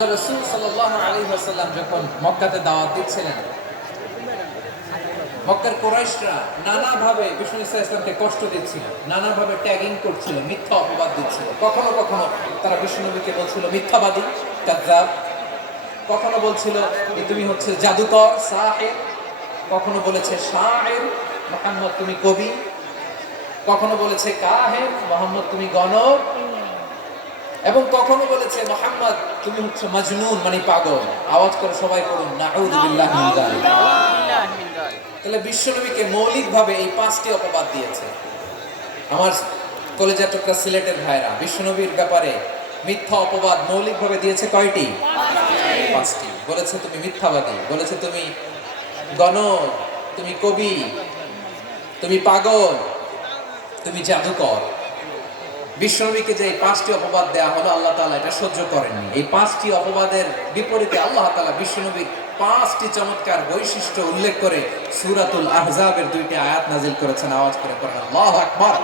রসুল সাল্লাহ আলী হাসাল্লাম যখন মক্কাতে দাওয়াত দিচ্ছিলেন, মক্কার কোরাইশরা নানাভাবে বিষ্ণু ইসা ইসলামকে কষ্ট দিচ্ছিল নানাভাবে ট্যাগিং করছিল মিথ্যা অপবাদ দিচ্ছিল কখনো কখনো তারা বিষ্ণু নবীকে বলছিল, মিথ্যাবাদী কাদ্দাব কখনো বলছিল তুমি হচ্ছে জাদুকর, সাহেব। কখনো বলেছে শাহের মোহাম্মদ তুমি কবি। কখনো বলেছে, কাহের, মোহাম্মদ তুমি গণক। এবং কখনো বলেছে মোহাম্মদ তুমি হচ্ছে মজনুন মানে পাগল। আওয়াজ করে সবাই পড়ুন নাউযুবিল্লাহি তাহলে বিশ্বনবীকে মৌলিকভাবে এই পাঁচটি অপবাদ দিয়েছে। আমার কলেজের টুকরা সিলেটের ভাইরা বিশ্বনবীর ব্যাপারে মিথ্যা অপবাদ মৌলিকভাবে দিয়েছে কয়টি? পাঁচটি। বলেছে তুমি মিথ্যাবাদী। বলেছে তুমি গণ তুমি কবি তুমি পাগল তুমি জাদুকর। বিশ্বনবীকে যে পাঁচটি অপবাদ দেয়া হলো, আল্লাহ তালা এটা সহ্য করেননি। এই পাঁচটি অপবাদের বিপরীতে আল্লাহ তালা বিশ্বনবীর পাঁচটি চমৎকার বৈশিষ্ট্য উল্লেখ করে সুরাতুল আহজাবের দুইটি আয়াত নাজিল করেছেন। আওয়াজ করে করেন আল্লাহ আকবার।